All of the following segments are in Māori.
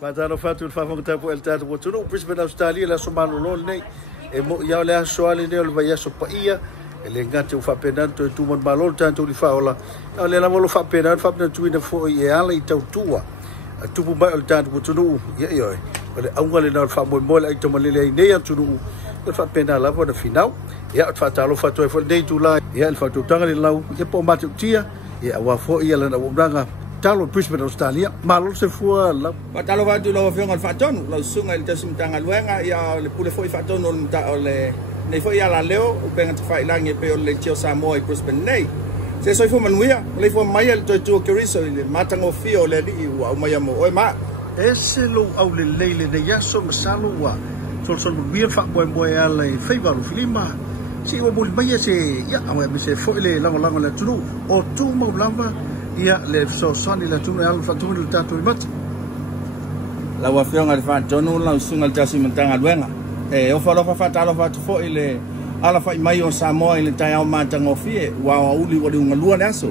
Patalo fatu fa fo tapo el tato po tunu Brisbane Australia la somalo lol nei e mo ya le soali ne o vai so pa ia ele ngate fa penanto tu mon malol tanto li fa ola le la mo fa penanto fa na tuina fo e ala I tau tua tu po ba el tato po tunu ia ia ole aungale na fa mo mo ai to malele nei ya tunu le fa pena la vo na final ia fa talo fa to fo dei tu la ia el fa tu tanga le lau e po matu tia ia wa fo ia la na branga talo Brisbane Australia malol se fua la talo va tu lo fionga fatonu lo sunga il tasim tanga luenga ia le pule foi fatonu ta ole nei foi ala leo o penga fa ilangi pe ole tio Samoa Brisbane nei se soi fu manuia le fu mai el to keriso le matango fio le li wa mai mo o ma ese lo au le leile de yaso masalo wa sol bien fa boy ala fe va lo filima si o bul mai se ya ama me se foi le lango la tulu o tu mo lava ia le so sani la tunu alfa tunu le tatu mat la wa fionga le fa tonu la sunga le tasi mentanga luenga e o fa lo fa talo fa fo ile ala fa mai o Samoa ile tai au matango fie wa uli o unga lua naso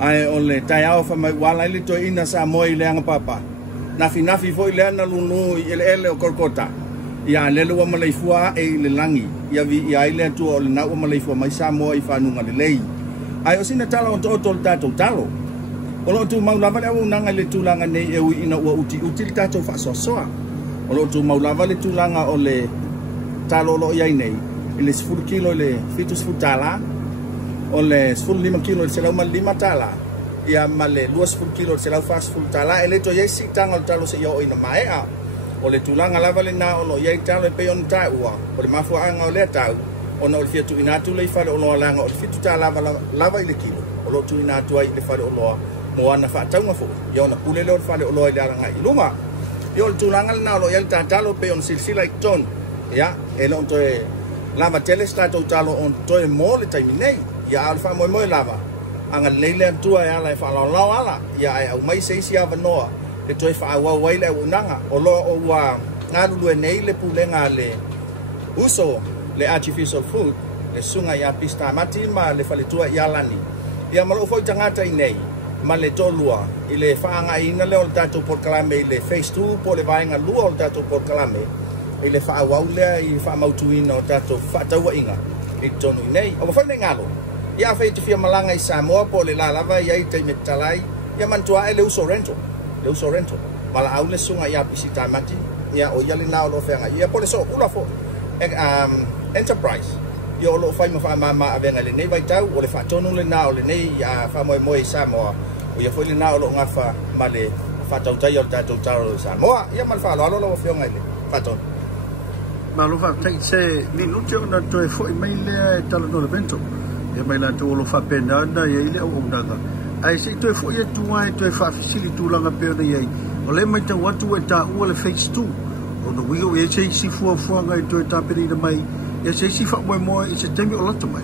ai o le tai au fa mai wala ile to ina Samoa ile anga papa nafi fo ile na lunu ile o korkota ia le lo ma le fua e le langi ia vi ia ile tu o le na o ma le fua mai Samoa I fa nunga le lei ai o sina talo to talo o lo tu maulava le unanga le tulanga nei e ina ua uti tato fa soa o lo tu maulava le tulanga o le talo lo ia nei ile 10 kilo le fitus futala o le 5 kilo se la ma 5 tala ia male 2 kilo se la fa futala ele to yesi tanga talo se yo ina mai a o le tulanga lava le na o lo ia talo pe on ta ua o le mafu anga o le tau ona o fiatu ina tu le fale o lo langa o fitu ta lava ile kilo o lo tu ina tu ai le fale o lo mo ana fa tanga fo yo na pule le fale o lo ile langa iluma yo tu langa na lo yel ta talo pe on silsila ton ya e lo to e lava telesta to talo on to e mo le tai nei ya alfa mo lava anga leile tu ai ala fa lo ala ya ai au mai se sia vanoa e to e fa wa wai le unanga o lo o wa ngalu le nei le pule ngale uso le artificial food le sunga ya pista mati ma le faletua ya lani ya malo foi tangata nei ma le tolua ile faanga ina le oltato por kalame ile face 2 po le vainga lua oltato por kalame ile fa waule I fa mautuina oltato fa tawa inga I tonu nei o fa ngalo ya fa te fia malanga I Samoa po le lava ya I te metalai ya mantua ele uso rento mala aule sunga ya pista mati ya o yali na lo fa ya po le so ula fo enterprise yo lo fai ma mama avenga le nei vai tau o le fa tonu le na o le nei ya fa mo Samoa o ya foi le na o lo ngafa male fa tau tai o tatu tau Samoa ya mal fa lo fionga ile fa tonu ma lo fa tai se minuto na to e foi mai le talo no evento e mai la to lo fa pena na ye ile o unanga ai se to e foi e tu ai to e fa fisili tu langa pe o ye o le mai te watu e ta o le face 2 o no wio e se si fu ngai to e ta peri na mai e se si fa mo e se temi o lato mai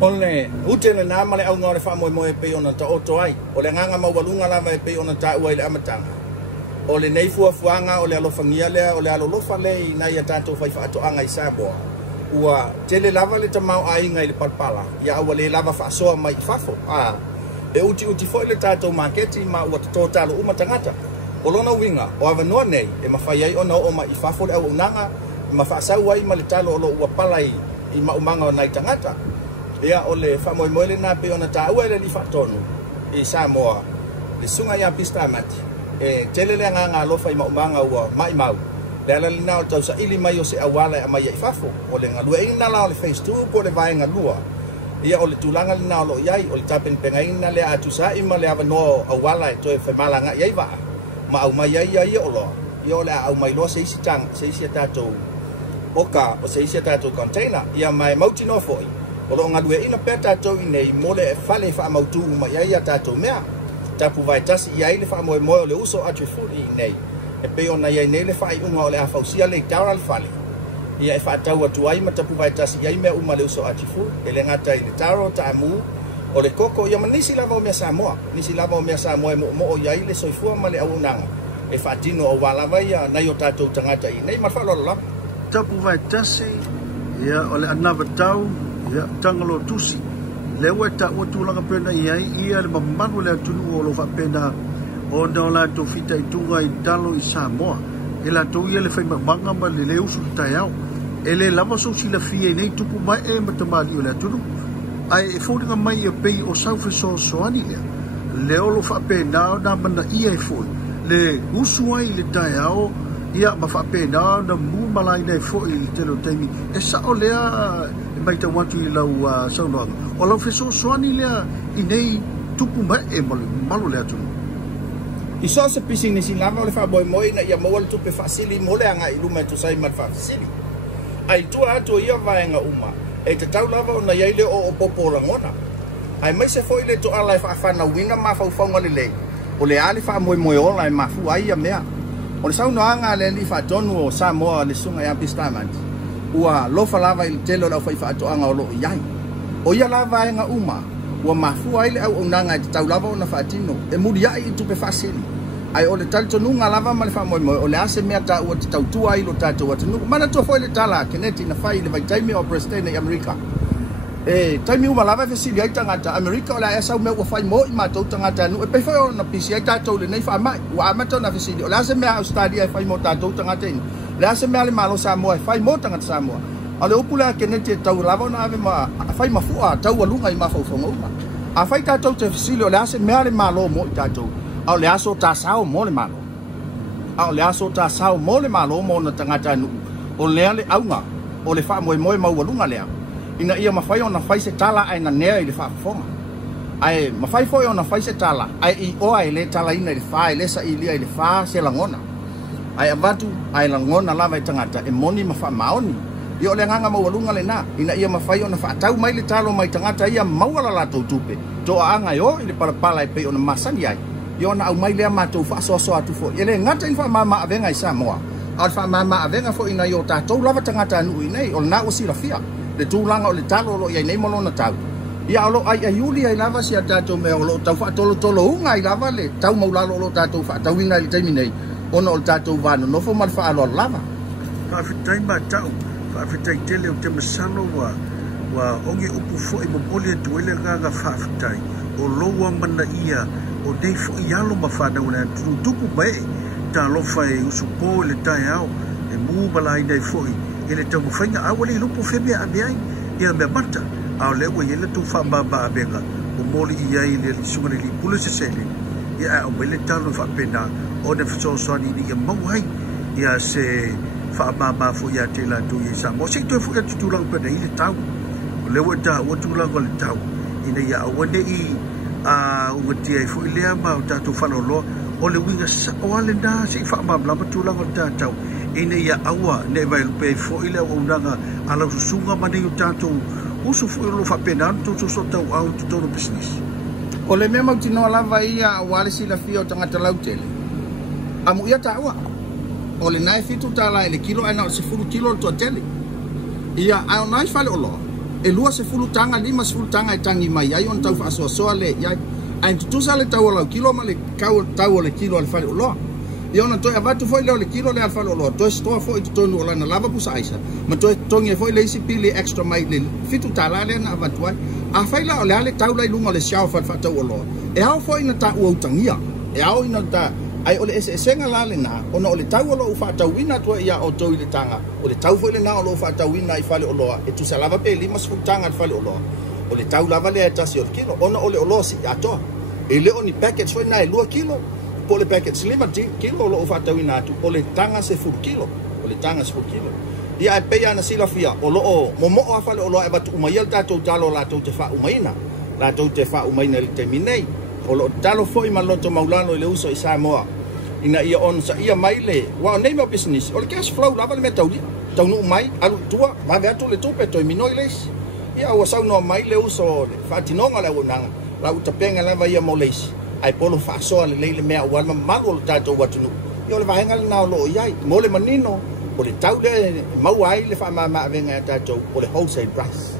ole utele na male au ngore fa mo pe ona ta oto ai o le nganga mawalunga lava e pe ona ta ua ile amatanga o le nei fuanga o le alofangia le o le alolofa le na ia tato fai fa ato anga I Samoa ua tele lava le tamau ai ngai le palpala ia ua le lava fa soa mai fafo e uti foi le tato marketi ma ua to talo uma tangata o lona winga o avanoa nei e mafai ai ona o mai fafo le au unanga ma fa sa wai ma le talo lo ua palai I ma umanga o nai tangata ia o le fa moi le na pe ona ta ua le li fa tonu I Samoa le sunga ia pista mati e tele le nga lo fa I ma umanga ua mai mau le ala lina o tau sa ili mai o se awala mai I fafo o le nga lua ina la o le face 2 po le vai nga lua ia o le tulanga lina o lo iai o le tapen penga ina le atu sa ima le avano awala e to e fe malanga iai va ma au mai iai o lo ia o le au mai lo se isi tang se isi tato oka o se isi tato container ia mai mauti no foi o lo nga lua ina pe tato nei mole fale fa mautu ma iai tato mea tapu vai tasi iai le fa mo le uso atu furi nei e pe ona iai nei le fa I unga o le afausia le taural fale ia e fa tau atu ai ma tapu vai tasi iai mea uma le uso atu furi e le ngata I le taro ta amu o le koko ia manisi lava o mea Samoa nisi lava o mea Samoa mo o iai le soifua ma le au unanga e fa tino o wala vai na yo tato tangata I nei ma fa lo la tapu vai tasi ia o le anava tau ia tangalo tusi le wa ta o tu langa pena ia le mamanu le tunu o lo fa pena o na la to fita I tunga I talo I Samoa e la to ia le fai manga ma le usu tai au e le lama so sila fie nei tupu mai e matamali o le atunu ai e fōringa mai e pei o saufe so soani le olo whapena na mana ia e fōi le usu ai le tai au ia ma whapena na mu malai nei fōi le telo teimi e sa o lea e mai ta watu I lau saunoanga o lau fe so soani lea I nei tupu mai e malo le atunu I so se pising ni silama o le whaboy moi na ia maua le tupe whasili mo le anga I luma tu sai mat whasili ai tua atu ia vaenga uma e te tau lava o na iaile o popo la ngona ai mai se foi le to ala whana wina ma whauwhaunga le lei o le ali wha moi moi ola e mafu ai a mea o le sau noanga le li wha tonu o Samoa le sunga ia Pistamant ua lofa lava I telo lau whai wha atoanga o lo iai o ia la vaenga uma ua mafu ai le au unanga e te tau lava o na whaatino e muri ai I tupe whasili ai o le taltonunga lava ma le wha moi moi o le ase mea ta ua te tautua I lo tātou atununga mana tua foi le tala keneti na whai le vai taimi o Presidente Amerika e taimi uma lava fesili ai tangata Amerika o le asa umea ua whai mo I mātou tangata anu e pei whai o na pisi ai tātou le nei wha mai ua amata na fesili o le ase mea Australia e whai mo tātou tangata inu le ase mea le malo Samoa e whai mo tangata Samoa a le upula keneti e tau lava na ave ma whai mafua tau alunga I mawhauwhanga uma a whai tātou te fesili o le ase mea le malo mo I tātou au le aso ta sao mo le malo au le aso ta sao mo le malo mo na tangata nu o le ale aunga o le fa moi moi mau walunga lea ina ia mafai ona fai se tala ai na nea I le fa foma ai mafai foi ona fai se tala ai I o ai le tala ina le fa le sa ilia le fa se langona ai avatu ai langona lava I tangata e moni mafa maoni ia o le nganga mau walunga le na ina ia mafai ona fa tau mai le talo mai tangata ia mau ala la tau tupe to anga yo I le palapala I pe ona masani ai Iona au mai lea mātou whaasoasoa atu fo. Ia le ngata in wha mama avenga I Samoa. Al wha mama avenga fo ina I o tātou lava tangata anu I nei. O le nā o sila fia. Le tūlanga o le talo lo iai nei molona tau. Ia alo ai aiuli ai lava si a tātou mea o lo tau whaatolo tolo unga I lava le tau maulalo o lo tātou whaatauina I le taimi nei. Ona o le tātou vānu nofo mal whaalo lava. Whawhitai mā tau. Whawhitai tele o te masano wa onge upu fo I mopoli atu ele nganga whawhitai. O loa mana ia o dei fo ialo mafana una tuku mai ta lofa e usupo le tai au e mu balai dei fo e le tau fainga au le lupo febe a biai ia me bata au le o ele tu fa ba benga o moli ia ile le sugare li pulse sele ia o bele talo fa pena o de so so ni ia mau hai ia se fa ba fo ia te la tu ia sa mo se tu fo ia tu lang pena ile tau le o ta o tu lang le tau ina ia o de o tia fu ile ma o tatu falolo o le winga sa o ale da si fa ma bla tu la ngota tau ina ia awa ne vai pe fo ile o nanga ala sunga ma ni tatu usu fu lo fa pena tu so tau au tu no business o le mea mautino lava ia o ale sila fia o tangata lautele amu ia taua o le nai fitu tala ele kilo ana o se fulu kilo to tele ia au nai fale o lo e lua se fulu tanga lima se fulu tanga e tangi mai ai on tau fa so le ia ai tu sale tau la kilo ma le tau le kilo al fale o lo ia ona to avatu foi le kilo le al fale o lo to sto foi to no la na lava pusa isa ma to tongi foi le sipili extra mai le fitu tala le na avatu ai a fai la o le tau la lunga le xiao fa tau o lo e au foi na ta o tangia e au ina ta ai ole ese senga la le na ona ole tau o lo fa tau wina to ia o to ile tanga ole tau foi le na o lo fa tau wina I fale o lo e tu salava pe lima se tanga al fale o lo ole tau lava le ta si o kilo ona ole o lo si ato e le oni package foi na e lo kilo po le package lima kilo lo fa tau wina tu ole tanga se fu kilo ole tanga se fu kilo ia e pe ana sila fia o lo mo o fale o lo e batu umayel ta to talo la to te fa umaina la to te fa umaina le terminei o lo talo foi maloto maulano le uso I Samoa ina ia on sa ia mai le wa name of business o le cash flow lava le metau tau no mai alu tua ma ve atu le tupe to minoiles ia o sa no mai le uso fa tinonga le unanga la uta penga lava ia moles ai polo fa so le le mea wa ma o tato watunu ia le vahenga na lo ia mo le manino o le tau le mau ai le fa ma venga tato o le wholesale price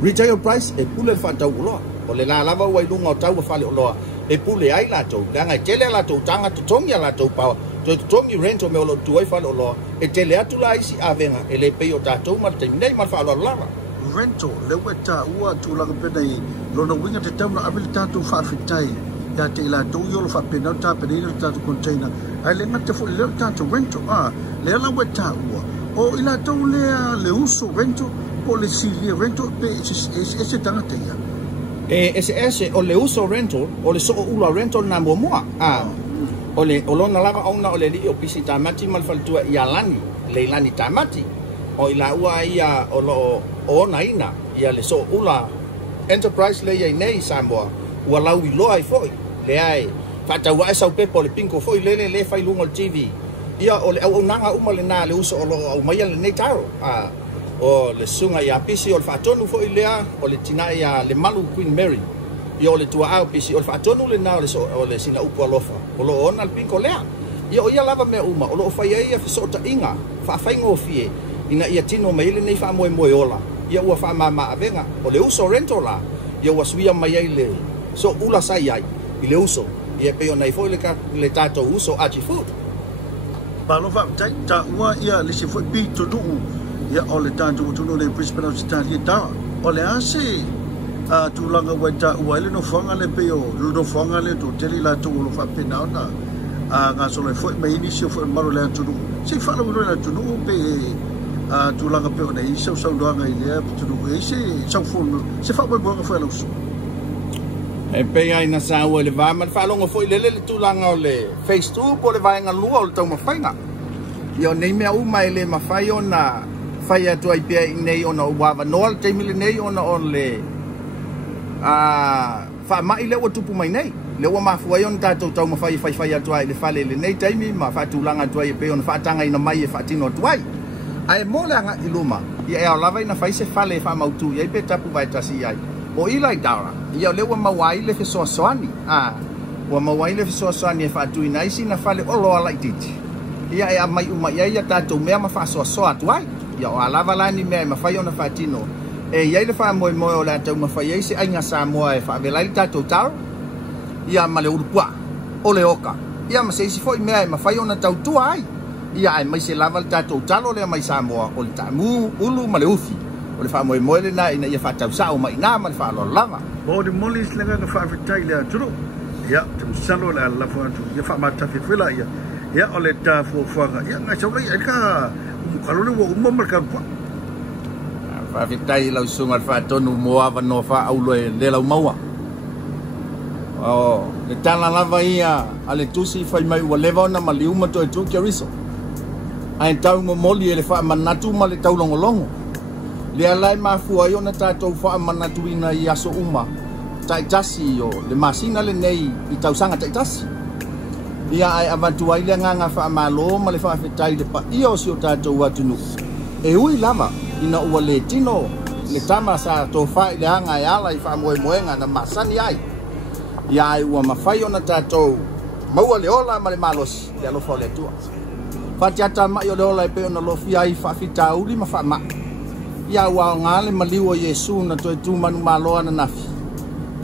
retail price e pule fa tau lo o le la lava wa lunga o tau fa le lo e pule ai la to danga tele la to tanga to tongi la to pa to tongi rento me lo tu ai fa lo e tele atu la isi avenga e le pe o tato ma te nei ma fa lo lava rento le weta ua tu la pena I lo no winga te tau na abil tato fa fitai ya te la tu yo fa pena ta pe ni ta container ai le ngata fo le ta to rento le la weta o ila tu le uso rento policy le rento pe ese tangata ya ese o le uso rental o le so ula rental na mo o le olona lava ona o le li o pisi tamati mal faltua ia lani le lani tamati o ila ua ia o lo ona ina ia le so ula enterprise le ia nei Samoa ua lau i loa i foi le ai fata wa sa pepo le pinko foi le fai lungo TV ia o le au nanga uma le na le uso o lo au mai le nei taro o le sunga ia pisi o le fatonu foi lea o le tina ia le malu Queen Mary ia o le tua au pisi o le fatonu le na o le sina upo alofa o lo ona le pinko lea ia o ia lava mea uma o lo fai ia fisota inga fa faingo fie ina ia tino mai le nei fa moe ola ia ua fa mama avenga o le uso rental la ia ua suia mai ai le so ula sai ai i le uso ia pe ona i foi le tato uso achi food palo fa ta ua ia le se foi pi to du ia o le tato tu le Brisbane Australia ta o le ase tu langa weta ua le no fanga le pe o no fanga le tu tele la tu lo fa pena ona nga so le foi mai ni se foi maro le tu se fa lo le tu pe tu langa pe ona i so do nga i le tu e se so fu se fa bo nga foi lo su e pe ai na sa o le va ma fa lo foi le tu langa o le face tu po le va nga lua o tau ma fainga io nei me u mai le ma fai ona fai atu ai pe nei ona wa no te mil nei ona on le fa mai le o tupu mai nei le o ma fu ai on ta tau ma fai atu ai le fale le nei taimi ma fa tu langa tu ai pe on fa tanga ina mai e fa tino tu ai ai mo la nga iluma ia e lava ina fai se fale fa mautu ia pe tapu vai tasi ai o ila i dara ia le o ma wai le fe so soani o ma wai le fe so soani e fa tu ina isi na fale o lo ala ititi ia e mai uma ia ta tu me ma fa so atu ai ia o lava la ni me ma fai ona fa tino e ia le fa mo o la tau ma fai isi ai nga Samoa e fa velai ta tu tau ia ma le urupua o le oka ia ma se isi foi me ma fai ona tau tu ai ia ai mai se lava tatou talo le mai Samoa o le tamu ulu ma le ufi o le fa moe le na ina ia fa tau sa o mai na ma le fa lo lava o de molis le nga fa fitai le tru ia te salo la la fa tu ia fa ma ta fi fila ia o le ta fo fanga ia nga sa ia ka kalo le wo mo marka fa fitai la sunga fa tonu mo ava no fa au le la maua o le tala lava ia ale tusi fai mai wa leva na maliuma to tu ke riso ai tau mo moli ele fa manatu ma le tau longo le alai ma fu ai ona tatou fa manatu ina ia so uma tai tasi yo le masina le nei i tau sanga tai tasi ia ai avantu ai le nganga fa malo ma le fa fetai le pa io si o tatou watunu e ui lava ina ua le tino le tama sa to fa le anga ia la i fa moenga na masani ai ia ai ua mafai ona tatou maua le ola ma le malos le alofa le tua fatiata ma yo le ola pe ona lofi ai fa fita uli ma fa ma ia ua ngale maliu Yesu na to tu manu malo ana nafi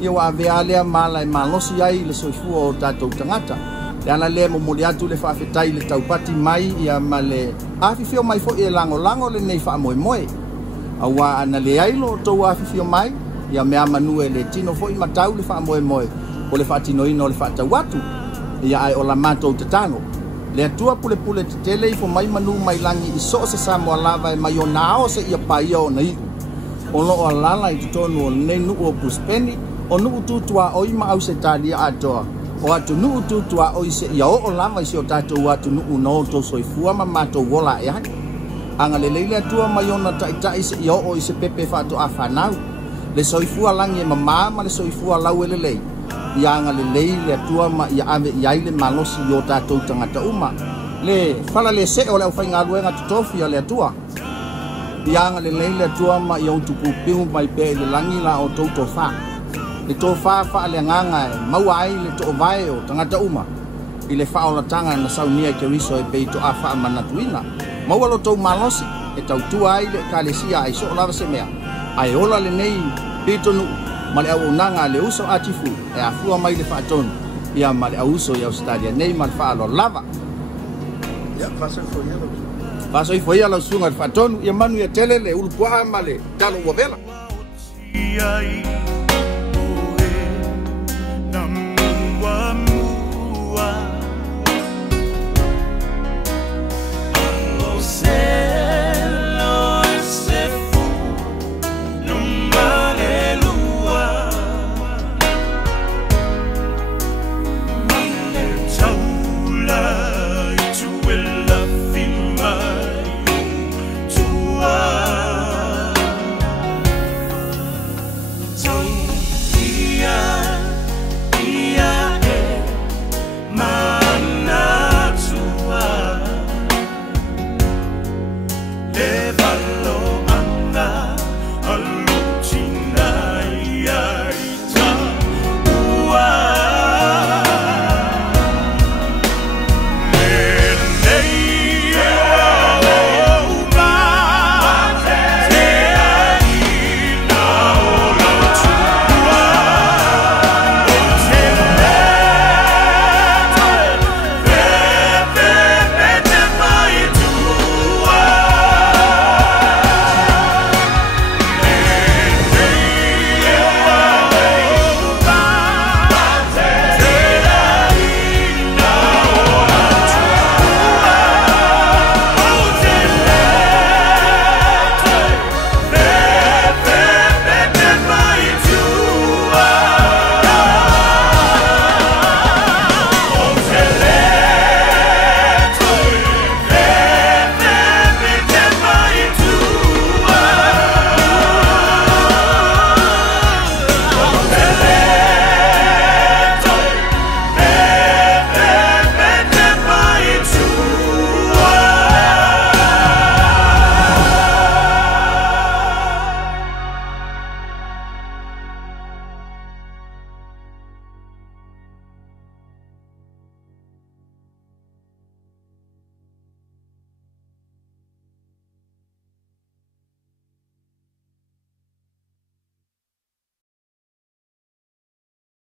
ia wa veale mala malosi ai le soifu o tatou tangata le ana le mo moli atu le fa fita le tau pati mai ia male afi fio mai fo e lango le nei fa moe awa ana le ai lo to afi fio mai ia me amanu le tino fo i matau le fa moe o le fatino ino le fata watu ia ai o la mato tatano le atua pule te tele i fo mai manu mai langi i so se Samoa lava e mai o nao se ia pai o nei o lo o lala i tutonu o nei nu o puspeni o nu ututua o ima au se talia atoa o atu nu ututua o i se ia o lava i se o tato watu nu uno to soifua ma mato wola e hai anga le leile atua mai ona tai se ia o i se pepe fato afanau le soifua langi e mama ma le soifua lau ele lei ianga le leile atua ma ia ave ia le malosi yo tatou tangata uma le fala le se o le fainga luenga totofi le atua ianga le leile atua ma ia utupu piu mai pe le langi la o toto fa le to fa le nganga mau ai le to vai o tangata uma i le fa o la tanga na saunia ke riso e pe to afa manatuina mau lo to malosi e tau tu ai le kalesia ai so lava se mea ai ola le nei pitonu male au nanga le uso atifu e afua mai le faton ia male au uso ia Australia nei mal fa lo lava ia paso foi ia sunga le faton ia manu ia tele le ulpua male talo wavela